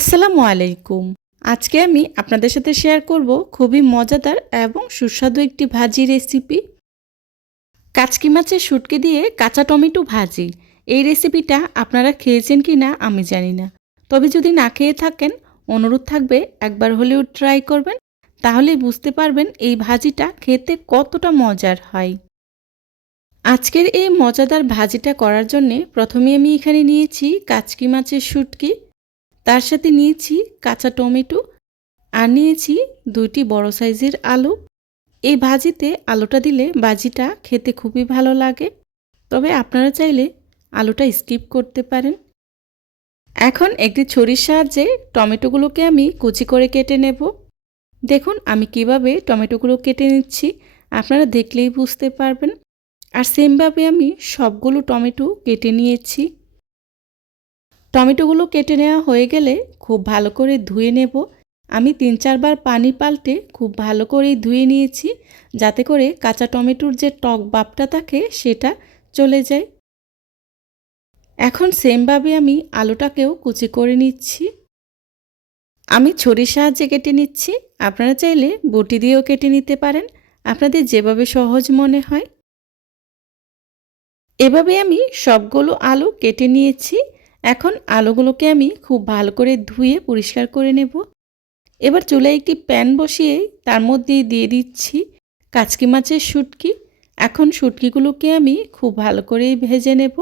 আসসালামু আলাইকুম। আজকে আমি আপনাদের সাথে শেয়ার করব খুবই মজাদার এবং সুস্বাদু একটি ভাজি রেসিপি। কাচকি মাছের শুটকি দিয়ে কাঁচা টমেটো ভাজি। এই রেসিপিটা আপনারা খেয়েছেন কিনা আমি জানি না। তবে যদি না খেয়ে থাকেন, অনুরোধ থাকবে একবার হলেও ট্রাই করবেন। তাহলেই বুঝতে পারবেন এই ভাজিটা খেতে কতটা মজার হয়। আজকের এই মজাদার ভাজিটা করার জন্যে প্রথমে আমি এখানে নিয়েছি কাচকি মাছের শুটকি, তার সাথে নিয়েছি কাঁচা টমেটো আর নিয়েছি ২টি বড় সাইজের আলু। এই ভাজিতে আলুটা দিলে ভাজিটা খেতে খুবই ভালো লাগে। তবে আপনারা চাইলে আলুটা স্কিপ করতে পারেন। এখন একটি ছুরির সাহায্যে টমেটোগুলোকে আমি কুচি করে কেটে নেব। দেখুন আমি কিভাবে টমেটোগুলো কেটে নিচ্ছি, আপনারা দেখলেই বুঝতে পারবেন। আর সেমভাবে আমি সবগুলো টমেটো কেটে নিয়েছি। টমেটোগুলো কেটে নেওয়া হয়ে গেলে খুব ভালো করে ধুয়ে নেব। আমি ৩-৪ বার পানি পাল্টে খুব ভালো করেই ধুয়ে নিয়েছি, যাতে করে কাঁচা টমেটোর যে টক ভাবটা থাকে সেটা চলে যায়। এখন সেমভাবে আমি আলুটাকেও কুচি করে নিচ্ছি। আমি ছুরির সাহায্যে কেটে নিচ্ছি, আপনারা চাইলে বটি দিয়েও কেটে নিতে পারেন, আপনাদের যেভাবে সহজ মনে হয়। এভাবে আমি সবগুলো আলু কেটে নিয়েছি। এখন আলুগুলোকে আমি খুব ভালো করে ধুয়ে পরিষ্কার করে নেব। এবার চুলায় একটি প্যান বসিয়ে তার মধ্যে দিয়ে দিচ্ছি কাচকি মাছের শুটকি। এখন শুটকিগুলোকে আমি খুব ভালো করে ভেজে নেব।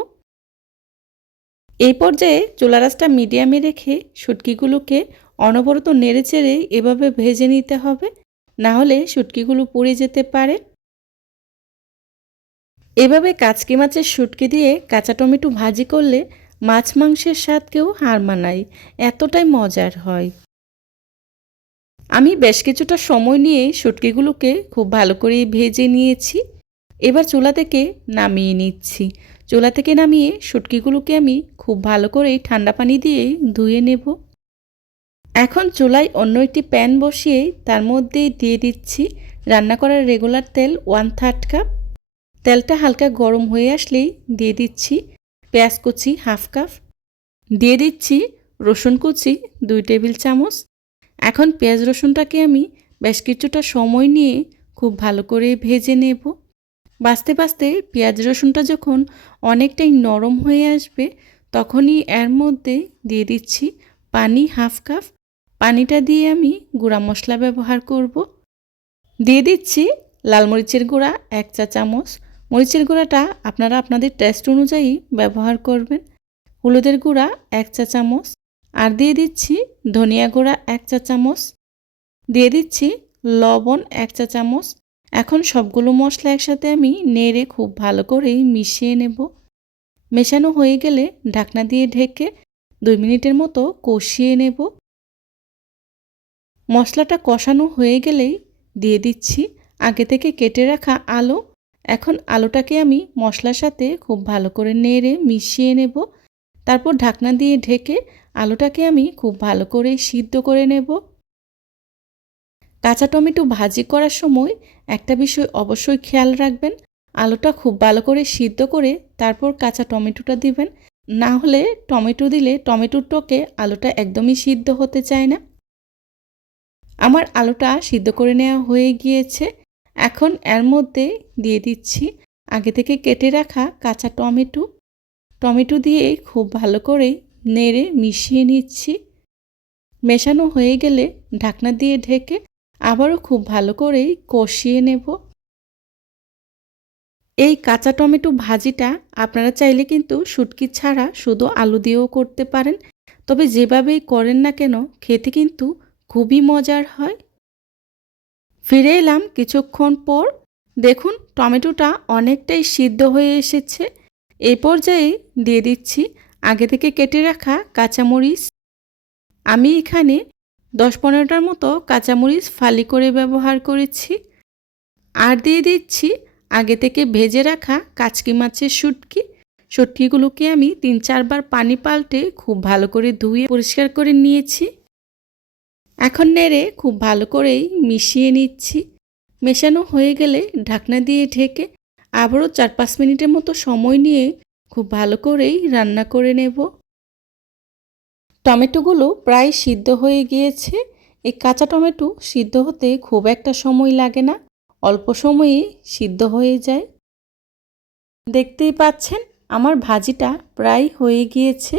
এই পর্যায়ে চুলার আঁচটা মিডিয়ামে রেখে শুটকিগুলোকে অনবরত নেড়েচেড়ে এভাবে ভেজে নিতে হবে, না হলে শুটকিগুলো পুড়ে যেতে পারে। এভাবে কাচকি মাছের শুটকি দিয়ে কাঁচা টমেটো ভাজি করলে মাছ মাংসের স্বাদকেও হার মানায়, এতটাই মজার হয়। আমি বেশ কিছুটা সময় নিয়ে শুটকিগুলোকে খুব ভালো করে ভেজে নিয়েছি। এবার চুলা থেকে নামিয়ে নিচ্ছি। চুলা থেকে নামিয়ে শুটকিগুলোকে আমি খুব ভালো করে ঠান্ডা পানি দিয়ে ধুয়ে নেব। এখন চুলায় অন্য একটি প্যান বসিয়ে তার মধ্যে দিয়ে দিচ্ছি রান্না করার রেগুলার তেল 1/3 কাপ। তেলটা হালকা গরম হয়ে আসলেই দিয়ে দিচ্ছি পেঁয়াজ কুচি 1/2 কাপ, দিয়ে দিচ্ছি রসুন কুচি 2 টেবিল চামচ। এখন পেঁয়াজ রসুনটাকে আমি বেশ কিছুটা সময় নিয়ে খুব ভালো করে ভেজে নেব। বাছতে বাছতে পেঁয়াজ রসুনটা যখন অনেকটাই নরম হয়ে আসবে, তখনই এর মধ্যে দিয়ে দিচ্ছি পানি 1/2 কাপ। পানিটা দিয়ে আমি গুঁড়া মশলা ব্যবহার করব। দিয়ে দিচ্ছি লাল মরিচের গুঁড়া 1 চা চামচ। মরিচের গুঁড়াটা আপনারা আপনাদের টেস্ট অনুযায়ী ব্যবহার করবেন। হলুদের গুঁড়া 1 চা চামচ। আর দিয়ে দিচ্ছি ধনিয়া গুঁড়া 1 চা চামচ। দিয়ে দিচ্ছি লবণ 1 চা চামচ। এখন সবগুলো মশলা একসাথে আমি নেড়ে খুব ভালো করে মিশিয়ে নেব। মেশানো হয়ে গেলে ঢাকনা দিয়ে ঢেকে 2 মিনিটের মতো কষিয়ে নেব। মশলাটা কষানো হয়ে গেলেই দিয়ে দিচ্ছি আগে থেকে কেটে রাখা আলু। এখন আলুটাকে আমি মশলার সাথে খুব ভালো করে নেড়ে মিশিয়ে নেব। তারপর ঢাকনা দিয়ে ঢেকে আলুটাকে আমি খুব ভালো করে সিদ্ধ করে নেব। কাঁচা টমেটো ভাজি করার সময় একটা বিষয় অবশ্যই খেয়াল রাখবেন, আলুটা খুব ভালো করে সিদ্ধ করে তারপর কাঁচা টমেটোটা দিবেন। না হলে টমেটো দিলে টমেটোর টকে আলুটা একদমই সিদ্ধ হতে চায় না। আমার আলুটা সিদ্ধ করে নেওয়া হয়ে গিয়েছে। এখন এর মধ্যে দিয়ে দিচ্ছি আগে থেকে কেটে রাখা কাঁচা টমেটো। টমেটো দিয়ে খুব ভালো করে নেড়ে মিশিয়ে নিচ্ছি। মেশানো হয়ে গেলে ঢাকনা দিয়ে ঢেকে আবারও খুব ভালো করে কষিয়ে নেব। এই কাঁচা টমেটো ভাজিটা আপনারা চাইলে কিন্তু শুটকি ছাড়া শুধু আলু দিয়েও করতে পারেন। তবে যেভাবেই করেন না কেন খেতে কিন্তু খুবই মজার হয়। ফিরে এলাম কিছুক্ষণ পর। দেখুন টমেটোটা অনেকটাই সিদ্ধ হয়ে এসেছে। এই পর্যায়ে দিয়ে দিচ্ছি আগে থেকে কেটে রাখা কাঁচামরিচ। আমি এখানে 10-15টার মতো কাঁচামরিচ ফালি করে ব্যবহার করেছি। আর দিয়ে দিচ্ছি আগে থেকে ভেজে রাখা কাচকি মাছের শুটকি। শুটকিগুলোকে আমি 3-4 বার পানি পাল্টে খুব ভালো করে ধুয়ে পরিষ্কার করে নিয়েছি। এখন নেড়ে খুব ভালো করেই মিশিয়ে নিচ্ছি। মেশানো হয়ে গেলে ঢাকনা দিয়ে ঢেকে আবারও 4-5 মিনিটের মতো সময় নিয়ে খুব ভালো করেই রান্না করে নেব। টমেটোগুলো প্রায় সিদ্ধ হয়ে গিয়েছে। এই কাঁচা টমেটো সিদ্ধ হতে খুব একটা সময় লাগে না, অল্প সময়েই সিদ্ধ হয়ে যায়। দেখতেই পাচ্ছেন আমার ভাজিটা প্রায় হয়ে গিয়েছে।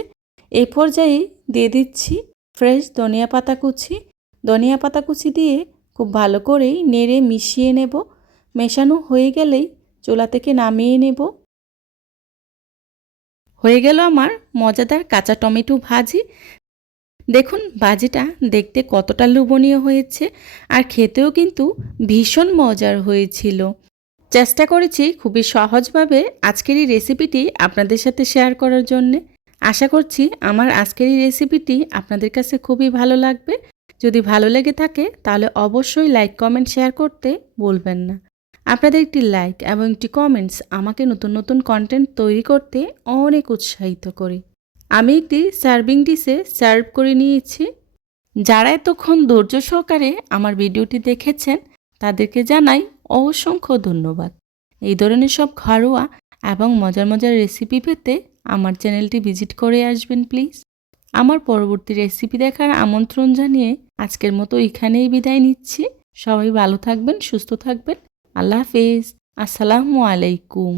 এই পর্যায়ে দিয়ে দিচ্ছি ফ্রেশ ধনিয়া পাতা কুচি। ধনিয়া পাতা কুচি দিয়ে খুব ভালো করেই নেড়ে মিশিয়ে নেব। মেশানো হয়ে গেলেই চুলা থেকে নামিয়ে নেব। হয়ে গেল আমার মজাদার কাঁচা টমেটো ভাজি। দেখুন ভাজিটা দেখতে কতটা লোভনীয় হয়েছে, আর খেতেও কিন্তু ভীষণ মজার হয়েছিল। চেষ্টা করেছি খুবই সহজভাবে আজকের এই রেসিপিটি আপনাদের সাথে শেয়ার করার জন্যে। আশা করছি আমার আজকের এই রেসিপিটি আপনাদের কাছে খুবই ভালো লাগবে। যদি ভালো লেগে থাকে তাহলে অবশ্যই লাইক, কমেন্ট, শেয়ার করতে ভুলবেন না। আপনাদের একটি লাইক এবং একটি কমেন্টস আমাকে নতুন নতুন কন্টেন্ট তৈরি করতে অনেক উৎসাহিত করে। আমি একটি সার্ভিং ডিশে সার্ভ করে নিয়েছি। যারা এতক্ষণ ধৈর্য সহকারে আমার ভিডিওটি দেখেছেন তাদেরকে জানাই অসংখ্য ধন্যবাদ। এই ধরনের সব ঘরোয়া এবং মজার মজার রেসিপি পেতে আমার চ্যানেলটি ভিজিট করে আসবেন প্লিজ। আমার পরবর্তী রেসিপি দেখার আমন্ত্রণ জানিয়ে আজকের মতো এখানেই বিদায় নিচ্ছি। সবাই ভালো থাকবেন, সুস্থ থাকবেন। আল্লাহ হাফেজ। আসসালামু আলাইকুম।